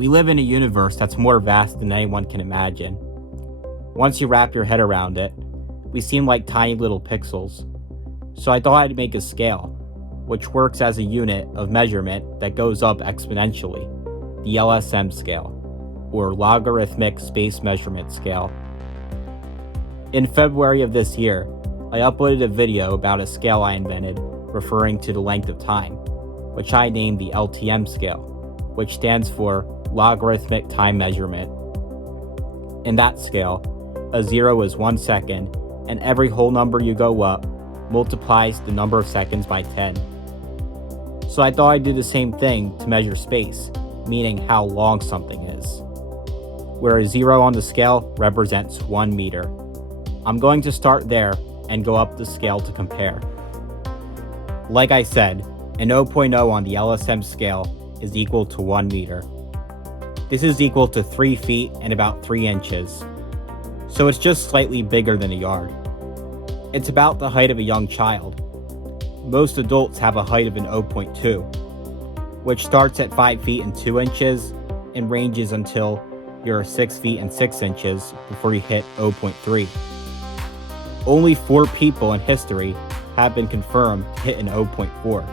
We live in a universe that's more vast than anyone can imagine. Once you wrap your head around it, we seem like tiny little pixels. So I thought I'd make a scale, which works as a unit of measurement that goes up exponentially, the LSM scale, or Logarithmic Space Measurement scale. In February of this year, I uploaded a video about a scale I invented referring to the length of time, which I named the LTM scale, which stands for Logarithmic Time Measurement. In that scale, a 0 is 1 second, and every whole number you go up multiplies the number of seconds by 10. So I thought I'd do the same thing to measure space, meaning how long something is, where a 0 on the scale represents 1 meter. I'm going to start there and go up the scale to compare. Like I said, an 0.0 on the LSM scale is equal to 1 meter. This is equal to 3 feet and about 3 inches, so it's just slightly bigger than a yard. It's about the height of a young child. Most adults have a height of an 0.2, which starts at 5 feet and 2 inches and ranges until you're 6 feet and 6 inches before you hit 0.3. Only 4 people in history have been confirmed to hit an 0.4,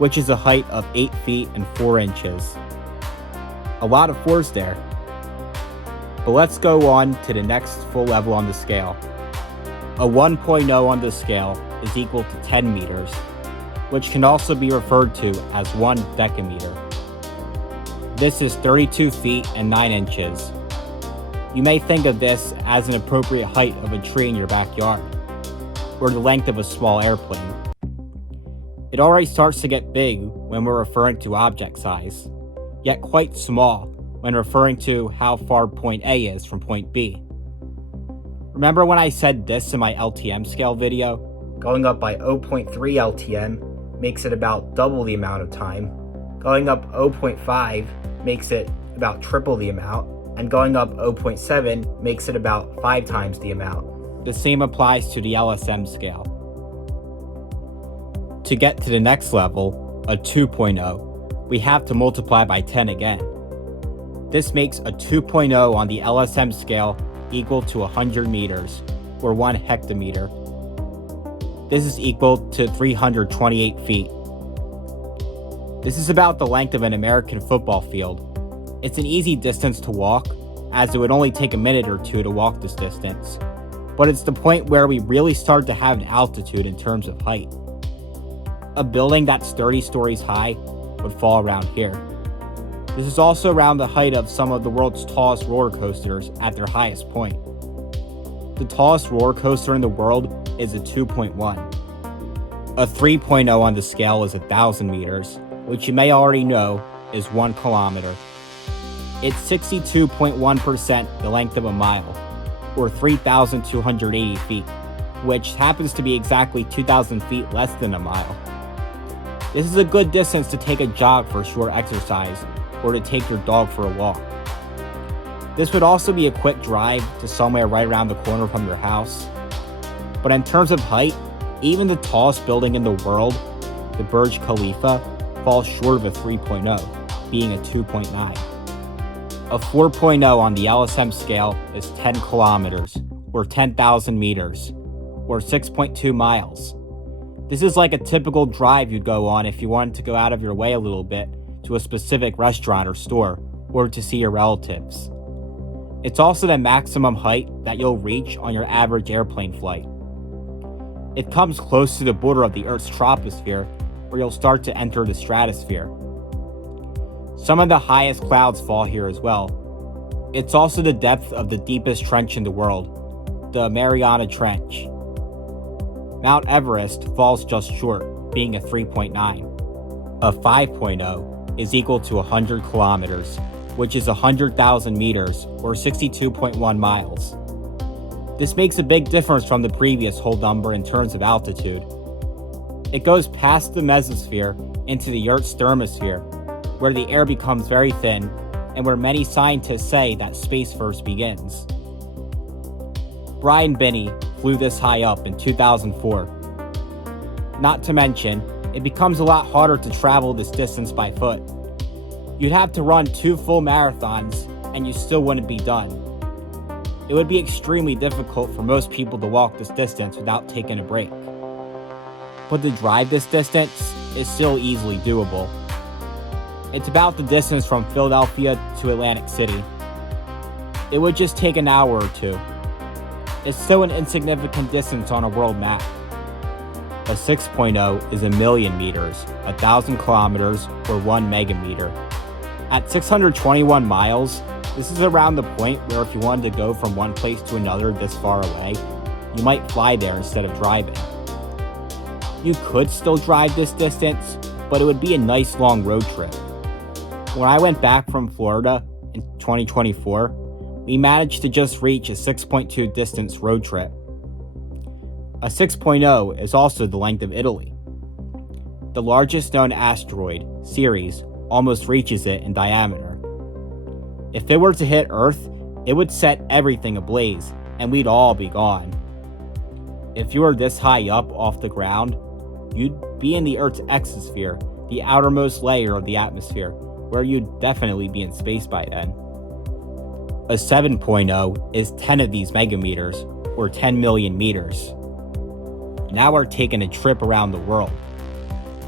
which is a height of 8 feet and 4 inches. A lot of 4s there. But let's go on to the next full level on the scale. A 1.0 on the scale is equal to 10 meters, which can also be referred to as 1 decameter. This is 32 feet and 9 inches. You may think of this as an appropriate height of a tree in your backyard, or the length of a small airplane. It already starts to get big when we're referring to object size, yet quite small when referring to how far point A is from point B. Remember when I said this in my LTM scale video? Going up by 0.3 LTM makes it about double the amount of time. Going up 0.5 makes it about triple the amount. And going up 0.7 makes it about 5 times the amount. The same applies to the LSM scale. To get to the next level, a 2.0, we have to multiply by 10 again. This makes a 2.0 on the LSM scale equal to 100 meters, or 1 hectometer. This is equal to 328 feet. This is about the length of an American football field. It's an easy distance to walk, as it would only take a minute or two to walk this distance. But it's the point where we really start to have an altitude in terms of height. A building that's 30 stories high would fall around here. This is also around the height of some of the world's tallest roller coasters at their highest point. The tallest roller coaster in the world is a 2.1. A 3.0 on the scale is 1,000 meters, which you may already know is 1 kilometer. It's 62.1% the length of a mile, or 3,280 feet, which happens to be exactly 2,000 feet less than a mile. This is a good distance to take a jog for short exercise, or to take your dog for a walk. This would also be a quick drive to somewhere right around the corner from your house. But in terms of height, even the tallest building in the world, the Burj Khalifa, falls short of a 3.0, being a 2.9. A 4.0 on the LSM scale is 10 kilometers, or 10,000 meters, or 6.2 miles. This is like a typical drive you'd go on if you wanted to go out of your way a little bit to a specific restaurant or store, or to see your relatives. It's also the maximum height that you'll reach on your average airplane flight. It comes close to the border of the Earth's troposphere, where you'll start to enter the stratosphere. Some of the highest clouds fall here as well. It's also the depth of the deepest trench in the world, the Mariana Trench. Mount Everest falls just short, being a 3.9. A 5.0 is equal to 100 kilometers, which is 100,000 meters, or 62.1 miles. This makes a big difference from the previous whole number in terms of altitude. It goes past the mesosphere into the Earth's thermosphere, where the air becomes very thin, and where many scientists say that space first begins. Brian Binney flew this high up in 2004. Not to mention, it becomes a lot harder to travel this distance by foot. You'd have to run 2 full marathons and you still wouldn't be done. It would be extremely difficult for most people to walk this distance without taking a break. But to drive this distance is still easily doable. It's about the distance from Philadelphia to Atlantic City. It would just take an hour or 2. It's still an insignificant distance on a world map. A 6.0 is 1,000,000 meters, 1,000 kilometers, or 1 megameter. At 621 miles, this is around the point where if you wanted to go from one place to another this far away, you might fly there instead of driving. You could still drive this distance, but it would be a nice long road trip. When I went back from Florida in 2024, we managed to just reach a 6.2 distance road trip. A 6.0 is also the length of Italy. The largest known asteroid, Ceres, almost reaches it in diameter. If it were to hit Earth, it would set everything ablaze, and we'd all be gone. If you were this high up off the ground, you'd be in the Earth's exosphere, the outermost layer of the atmosphere, where you'd definitely be in space by then. A 7.0 is 10 of these megameters, or 10 million meters. Now we're taking a trip around the world.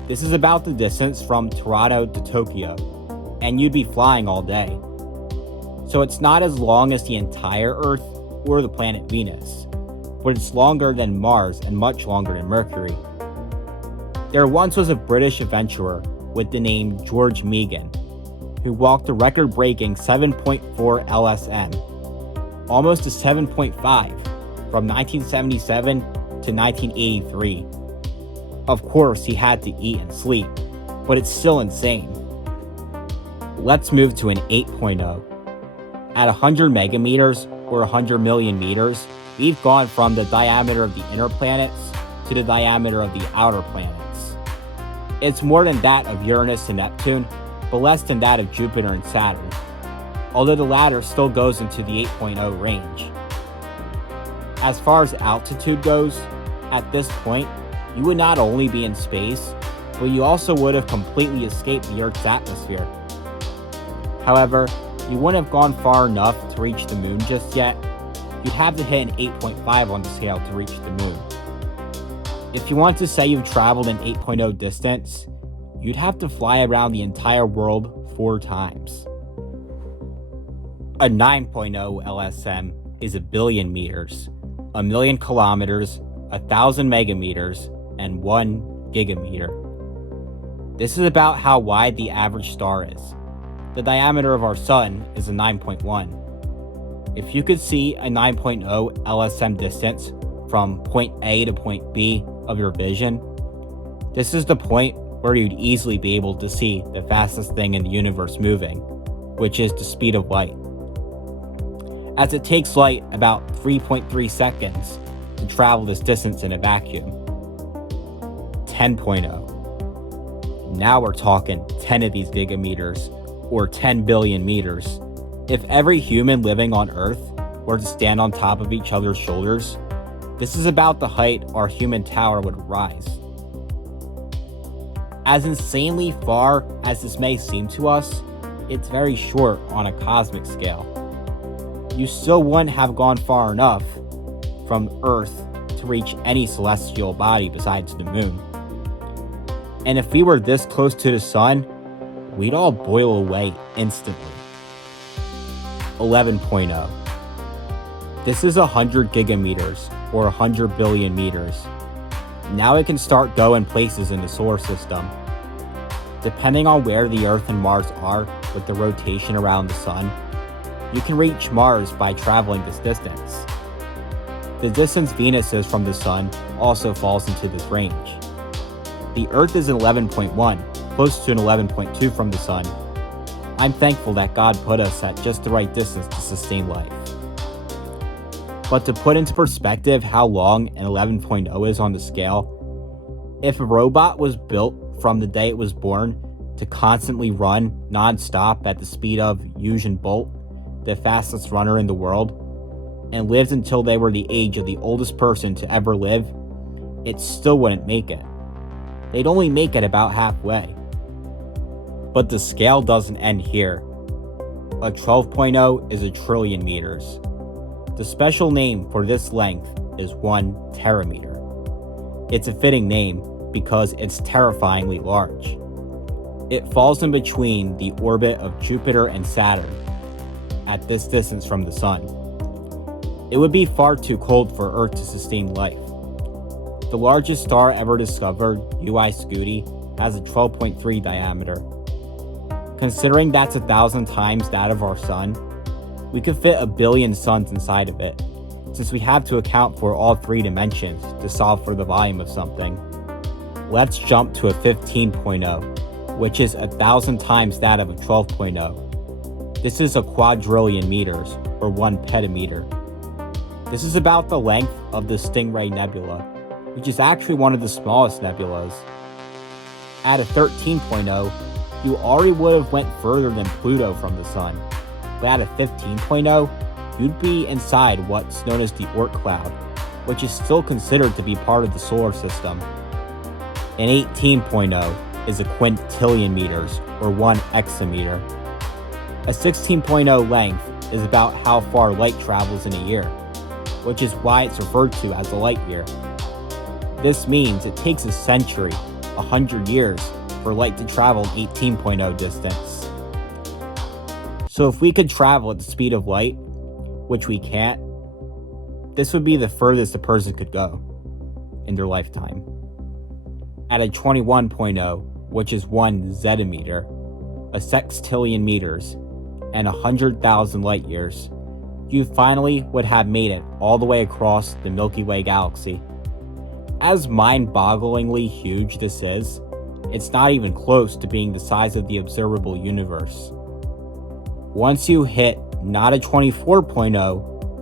This is about the distance from Toronto to Tokyo, and you'd be flying all day. So it's not as long as the entire Earth or the planet Venus, but it's longer than Mars and much longer than Mercury. There once was a British adventurer with the name George Megan, who walked a record-breaking 7.4 LSM, almost a 7.5, from 1977 to 1983. Of course, he had to eat and sleep, but it's still insane. Let's move to an 8.0. At 100 megameters, or 100 million meters, we've gone from the diameter of the inner planets to the diameter of the outer planets. It's more than that of Uranus and Neptune, but less than that of Jupiter and Saturn, although the latter still goes into the 8.0 range. As far as altitude goes, at this point, you would not only be in space, but you also would have completely escaped the Earth's atmosphere. However, you wouldn't have gone far enough to reach the moon just yet. You'd have to hit an 8.5 on the scale to reach the moon. If you want to say you've traveled an 8.0 distance, you'd have to fly around the entire world 4 times. A 9.0 LSM is 1,000,000,000 meters, 1,000,000 kilometers, 1,000 megameters, and 1 gigameter. This is about how wide the average star is. The diameter of our sun is a 9.1. If you could see a 9.0 LSM distance from point A to point B of your vision, this is the point where you'd easily be able to see the fastest thing in the universe moving, which is the speed of light. As it takes light about 3.3 seconds to travel this distance in a vacuum. 10.0. Now we're talking 10 of these gigameters, or 10 billion meters. If every human living on Earth were to stand on top of each other's shoulders, this is about the height our human tower would rise. As insanely far as this may seem to us, it's very short on a cosmic scale. You still wouldn't have gone far enough from Earth to reach any celestial body besides the moon. And if we were this close to the sun, we'd all boil away instantly. 11.0. This is 100 gigameters, or 100 billion meters. Now it can start going places in the solar system. Depending on where the Earth and Mars are with the rotation around the sun, you can reach Mars by traveling this distance. The distance Venus is from the sun also falls into this range. The Earth is 11.1, close to an 11.2 from the sun. I'm thankful that God put us at just the right distance to sustain life. But to put into perspective how long an 11.0 is on the scale, if a robot was built from the day it was born to constantly run non-stop at the speed of Usain Bolt, the fastest runner in the world, and lived until they were the age of the oldest person to ever live, it still wouldn't make it. They'd only make it about halfway. But the scale doesn't end here. A 12.0 is a trillion meters. The special name for this length is 1 terameter. It's a fitting name because it's terrifyingly large. It falls in between the orbit of Jupiter and Saturn, at this distance from the Sun. It would be far too cold for Earth to sustain life. The largest star ever discovered, UI Scuti, has a 12.3 diameter. Considering that's 1,000 times that of our Sun, we could fit 1 billion suns inside of it, since we have to account for all 3 dimensions to solve for the volume of something. Let's jump to a 15.0, which is 1,000 times that of a 12.0. This is a quadrillion meters, or 1 petameter. This is about the length of the Stingray Nebula, which is actually one of the smallest nebulas. At a 13.0, you already would have went further than Pluto from the Sun, but at a 15.0, you'd be inside what's known as the Oort cloud, which is still considered to be part of the solar system. An 18.0 is a quintillion meters, or 1 exameter. A 16.0 length is about how far light travels in a year, which is why it's referred to as a light year. This means it takes a century, 100 years, for light to travel an 18.0 distance. So if we could travel at the speed of light, which we can't, this would be the furthest a person could go in their lifetime. At a 21.0, which is 1 zettameter, a sextillion meters, and 100,000 light years, you finally would have made it all the way across the Milky Way galaxy. As mind-bogglingly huge this is, it's not even close to being the size of the observable universe. Once you hit not a 24.0,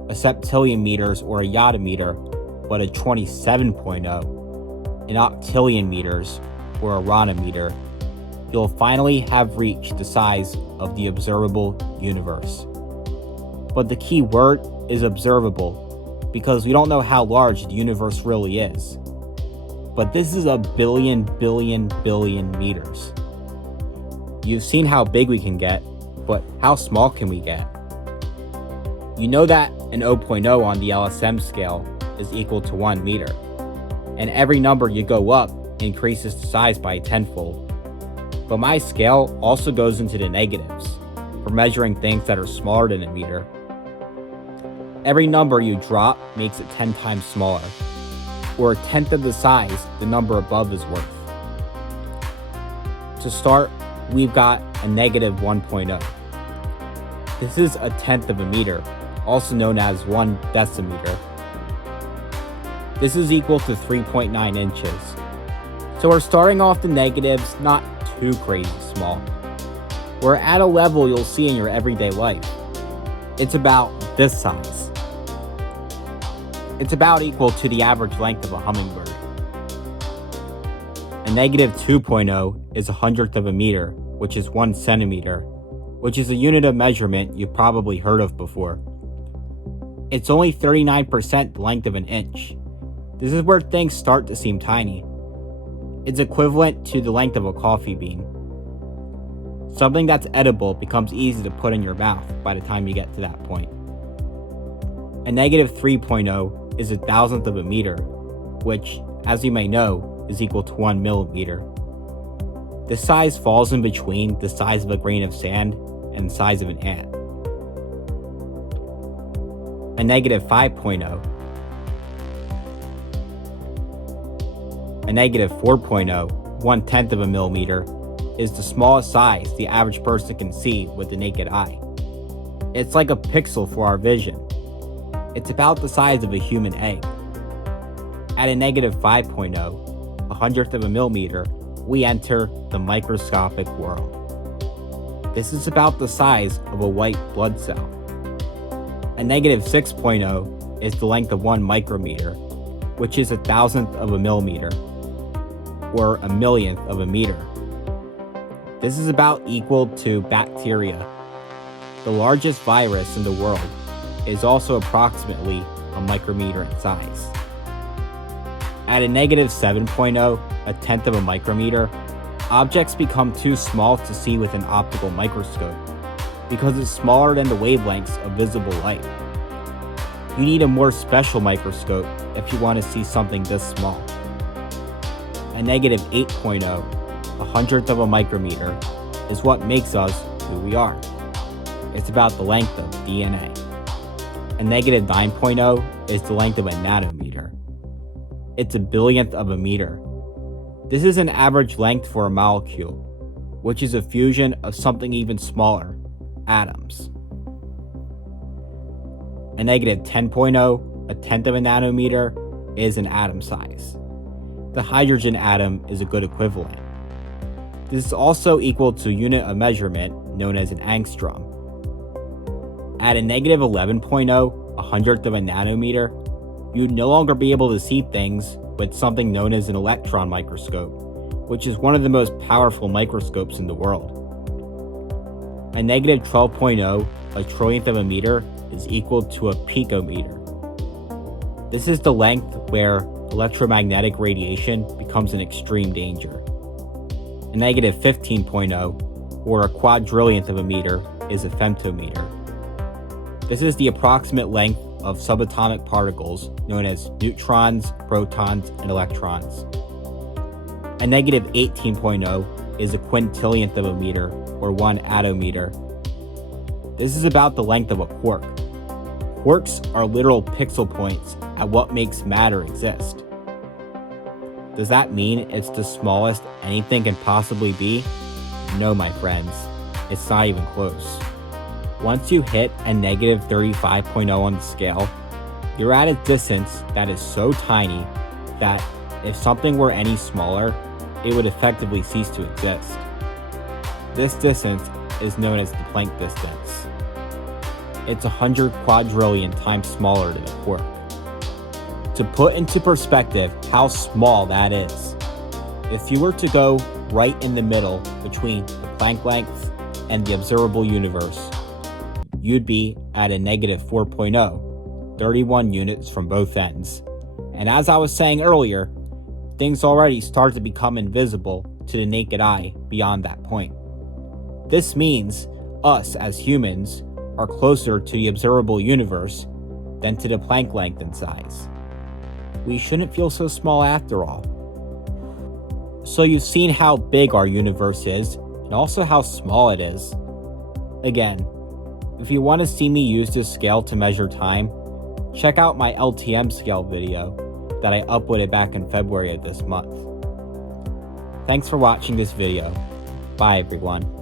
a septillion meters or a yottameter, but a 27.0, an octillion meters or a rotometer, you'll finally have reached the size of the observable universe. But the key word is observable, because we don't know how large the universe really is. But this is 1 billion meters. You've seen how big we can get, but how small can we get? You know that an 0.0 on the LSM scale is equal to 1 meter, and every number you go up increases the size by a tenfold. But my scale also goes into the negatives, for measuring things that are smaller than a meter. Every number you drop makes it 10 times smaller, or a tenth of the size the number above is worth. To start, we've got a negative 1.0. This is a tenth of a meter, also known as 1 decimeter. This is equal to 3.9 inches. So we're starting off the negatives not too crazy small. We're at a level you'll see in your everyday life. It's about this size. It's about equal to the average length of a hummingbird. A negative 2.0 is 100th of a meter, which is 1 centimeter, which is a unit of measurement you've probably heard of before. It's only 39% the length of an inch. This is where things start to seem tiny. It's equivalent to the length of a coffee bean. Something that's edible becomes easy to put in your mouth by the time you get to that point. A negative 3.0 is 1,000th of a meter, which, as you may know, is equal to 1 millimeter. This size falls in between the size of a grain of sand and the size of an ant. A negative 5.0. A negative 4.0, 1/10 of a millimeter, is the smallest size the average person can see with the naked eye. It's like a pixel for our vision. It's about the size of a human egg. At a negative 5.0, 100th of a millimeter, we enter the microscopic world. This is about the size of a white blood cell. A negative 6.0 is the length of 1 micrometer, which is 1,000th of a millimeter, or 1,000,000th of a meter. This is about equal to bacteria. The largest virus in the world is also approximately a micrometer in size. At a negative 7.0, a tenth of a micrometer, Objects become too small to see with an optical microscope because it's smaller than the wavelengths of visible light. You need a more special microscope if you want to see something this small. A negative 8.0, a hundredth of a micrometer, is what makes us who we are. It's about the length of DNA. A negative 9.0 is the length of a nanometer. It's a billionth of a meter. This is an average length for a molecule, which is a fusion of something even smaller, atoms. A negative 10.0, a tenth of a nanometer, is an atom size. The hydrogen atom is a good equivalent. This is also equal to a unit of measurement known as an angstrom. At a negative 11.0, a hundredth of a nanometer, you'd no longer be able to see things with something known as an electron microscope, which is one of the most powerful microscopes in the world. A negative 12.0, a trillionth of a meter, is equal to a picometer. This is the length where electromagnetic radiation becomes an extreme danger. A negative 15.0, or a quadrillionth of a meter, is a femtometer. This is the approximate length of subatomic particles known as neutrons, protons, and electrons. A negative 18.0 is a quintillionth of a meter, or 1 attometer. This is about the length of a quark. Quarks are literal pixel points at what makes matter exist. Does that mean it's the smallest anything can possibly be? No, my friends, it's not even close. Once you hit a negative 35.0 on the scale, you're at a distance that is so tiny that if something were any smaller, it would effectively cease to exist. This distance is known as the Planck distance. It's 100 quadrillion times smaller than a quark. To put into perspective how small that is, if you were to go right in the middle between the Planck length and the observable universe, you'd be at a negative 4.0, 31 units from both ends. And as I was saying earlier, things already start to become invisible to the naked eye beyond that point. This means us as humans are closer to the observable universe than to the Planck length and size. We shouldn't feel so small after all. So you've seen how big our universe is and also how small it is. Again, if you want to see me use this scale to measure time, check out my LSM Scale video that I uploaded back in February of this month. Thanks for watching this video. Bye everyone.